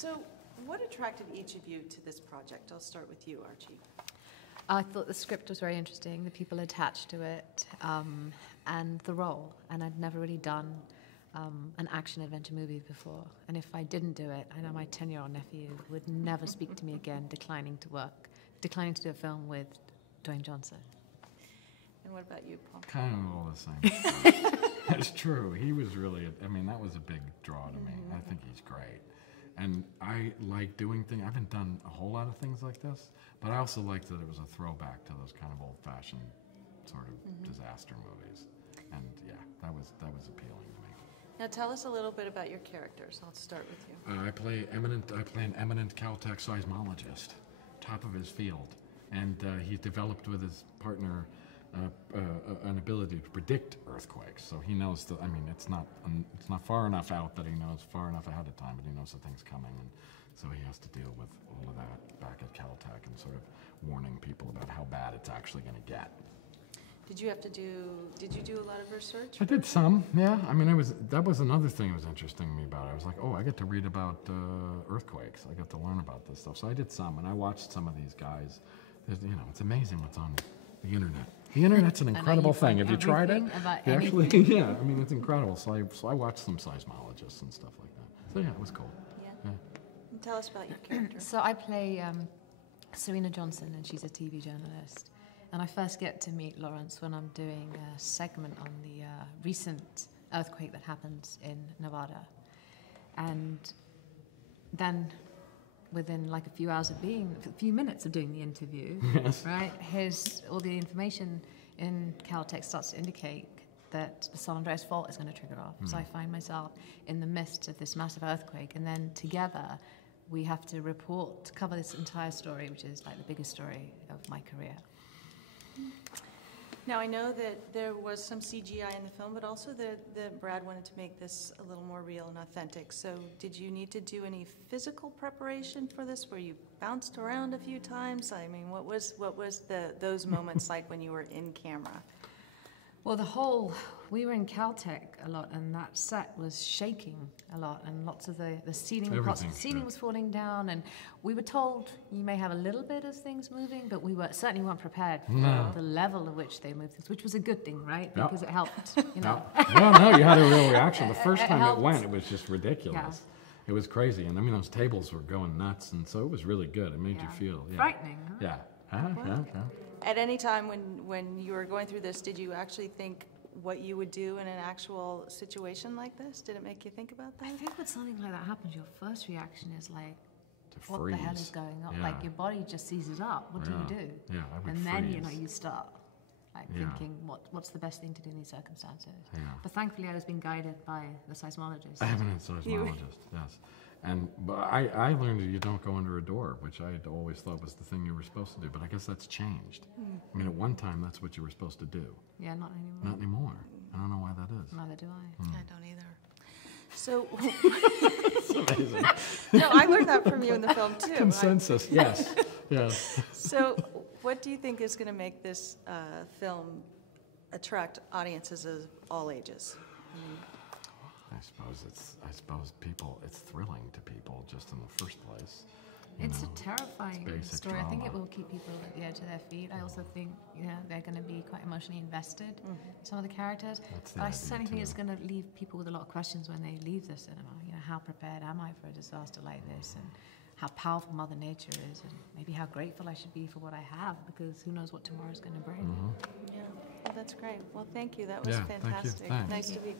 So, what attracted each of you to this project? I'll start with you, Archie. I thought the script was very interesting, the people attached to it, and the role. And I'd never really done an action-adventure movie before. And if I didn't do it, I know my 10-year-old nephew would never speak to me again, declining to do a film with Dwayne Johnson. And what about you, Paul? Kind of all the same. That's true. He was really, I mean, that was a big draw to me. I think he's great. And I like doing things. I haven't done a whole lot of things like this, but I also liked that it was a throwback to those kind of old-fashioned sort of disaster movies. And yeah, that was appealing to me. Now tell us a little bit about your characters. I'll start with you. I play an eminent Caltech seismologist, top of his field, and he's developed with his partner an ability to predict earthquakes. So he knows that. I mean, it's not far enough out that he knows far enough ahead of time, but he knows the thing's coming, and so he has to deal with all of that back at Caltech and sort of warning people about how bad it's actually going to get. Did you do a lot of research? I did some, yeah. I mean, that was another thing that was interesting to me about it. I was like, oh, I get to read about earthquakes. I got to learn about this stuff. So I did some, and I watched some of these guys. You know, it's amazing what's on the internet. The internet's an incredible thing. Have you tried it? Actually, yeah. I mean, it's incredible. So I watched some seismologists and stuff like that. So yeah, it was cool. Yeah. And tell us about your character. So I play Serena Johnson, and she's a TV journalist. And I first get to meet Lawrence when I'm doing a segment on the recent earthquake that happened in Nevada. And then within like a few minutes of doing the interview, yes. right, all the information in Caltech starts to indicate that the San Andreas fault is going to trigger off. So I find myself in the midst of this massive earthquake, and then together we have to cover this entire story, which is like the biggest story of my career. Now, I know that there was some CGI in the film, but also that Brad wanted to make this a little more real and authentic. So did you need to do any physical preparation for this, where you bounced around a few times? I mean, what was those moments like when you were in camera? Well, we were in Caltech a lot, and that set was shaking a lot, and lots of the ceiling was falling down, and we were told you may have a little bit of things moving, but we certainly weren't prepared for the level at which they moved things, which was a good thing, right? Yep. Because it helped, you know. No, you had a real reaction. The first time helped. it went, it was just ridiculous. Yeah. It was crazy, and I mean, those tables were going nuts, and so it was really good. It made you feel frightening, huh? Yeah. At any time when you were going through this, did you actually think what you would do in an actual situation like this? Did it make you think about that? I think when something like that happens, your first reaction is like, what freeze. the hell is going on? Yeah. Like your body just seizes up. What do you do? Yeah, I would And then freeze. you start thinking, what's the best thing to do in these circumstances? Yeah. But thankfully, I was being guided by the seismologist. I have an seismologist, yes. But I learned that you don't go under a door, which I had always thought was the thing you were supposed to do. But I guess that's changed. I mean, at one time, that's what you were supposed to do. Yeah, not anymore. Not anymore. I don't know why that is. Neither do I. I don't either. So, It's amazing. no, I learned that from you in the film too. Consensus, yes. So, what do you think is going to make this film attract audiences of all ages? I suppose it's thrilling to people just in the first place. It's a terrifying story. Drama. I think it will keep people at the edge of their feet. I also think they're going to be quite emotionally invested in some of the characters. But I certainly think it's going to leave people with a lot of questions when they leave the cinema. You know, how prepared am I for a disaster like this, and how powerful Mother Nature is, and maybe how grateful I should be for what I have, because who knows what tomorrow's going to bring. Yeah, well, that's great. Well, thank you. That was Thank you. fantastic. Thanks. Nice to be